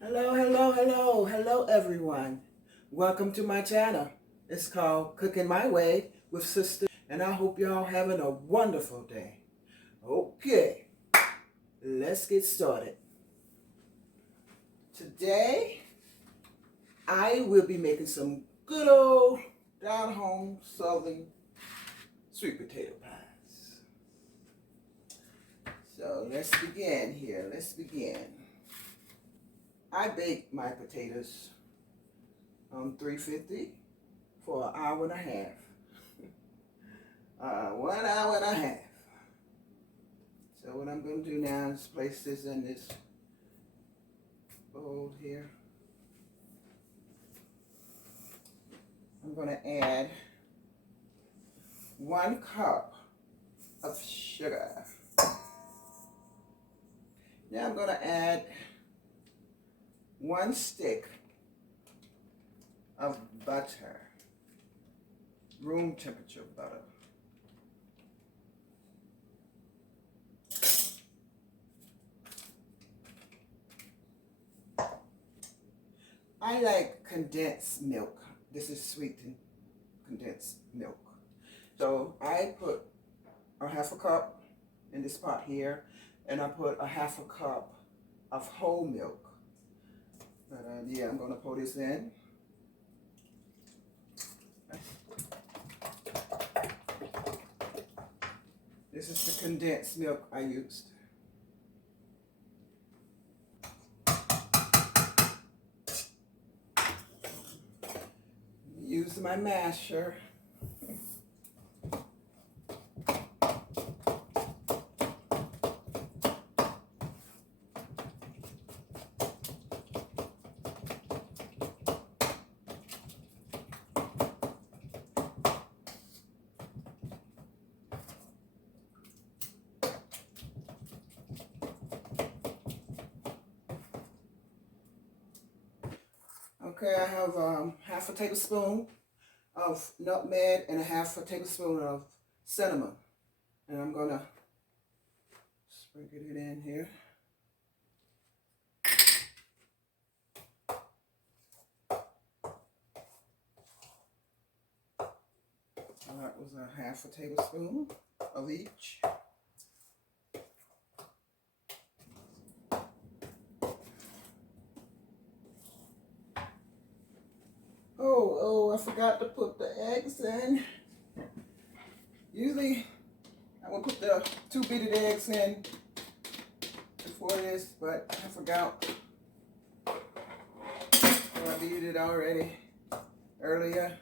Hello, hello, hello, hello, everyone. Welcome to my channel. It's called Cooking My Way with Sister, and I hope y'all having a wonderful day. Okay, let's get started. Today, I will be making some good old down-home Southern sweet potato pies. So let's begin here. Let's begin. I bake my potatoes on 350 for an hour and a half. 1 hour and a half. So what I'm going to do now is place this in this bowl here. I'm going to add 1 cup of sugar. Now I'm going to add 1 stick of butter, room temperature butter. I like condensed milk. This is sweetened condensed milk. So I put a 1/2 cup in this pot here, and I put a 1/2 cup of whole milk. But yeah, I'm going to pour this in. This is the condensed milk I used. Use my masher. Okay, I have 1/2 tablespoon of nutmeg and a 1/2 tablespoon of cinnamon. And I'm gonna sprinkle it in here. So that was a 1/2 tablespoon of each. Oh, I forgot to put the eggs in. Usually I will put the 2 beaten eggs in before this, but I forgot. So I beat it already earlier.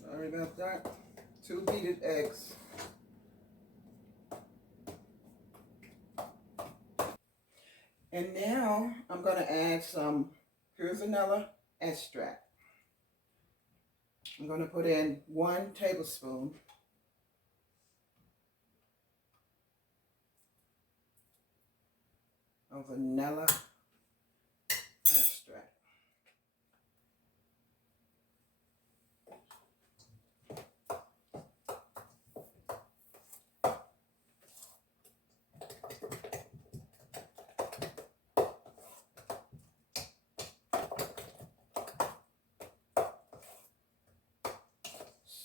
Sorry about that. 2 beaten eggs. And now I'm going to add some pure vanilla extract. I'm going to put in 1 tablespoon. Of vanilla extract.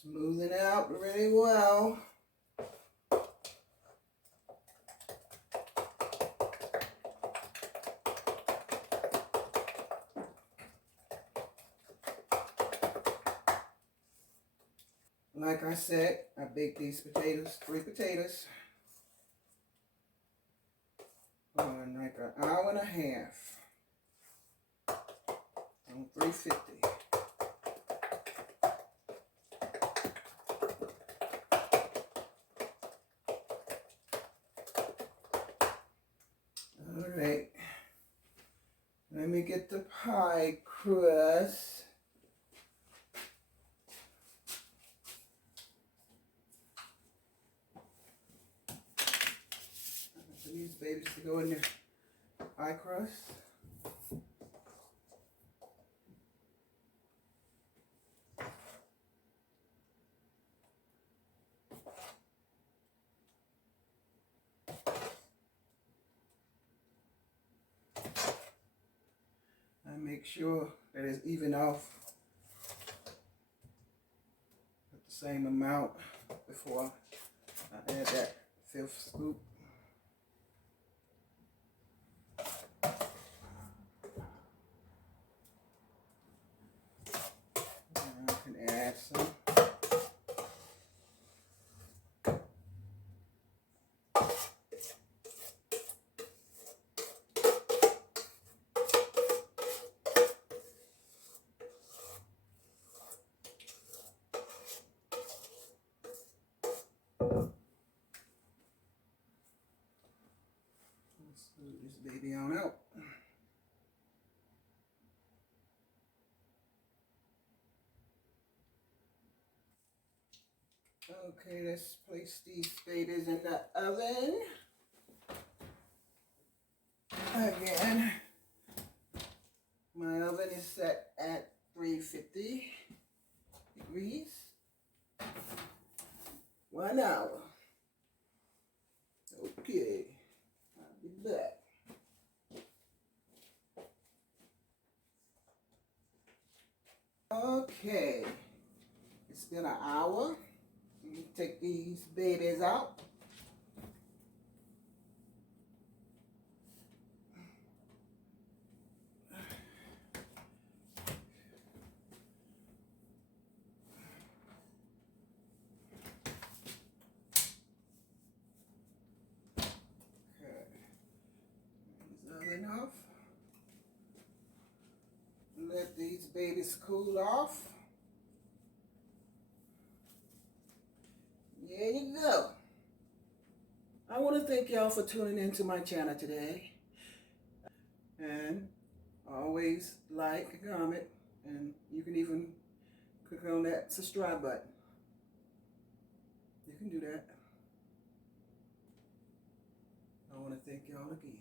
Smooth it out really well. Like I said, I baked these potatoes, 3 potatoes, on like an hour and a half on 350. All right, let me get the pie crust. For these babies to go in their pie crust. Make sure that it's even off. Put the same amount before I add that 5th scoop. And I can add some. Let's move this baby on out. Okay, let's place these babies in the oven. Again, my oven is set at 350 degrees. 1 hour. Okay, I'll be back. Okay, it's been an hour. Let me take these babies out. Off. Let these babies cool off. There you go. I want to thank y'all for tuning into my channel today. And always like, comment, and you can even click on that subscribe button. You can do that. I want to thank y'all again.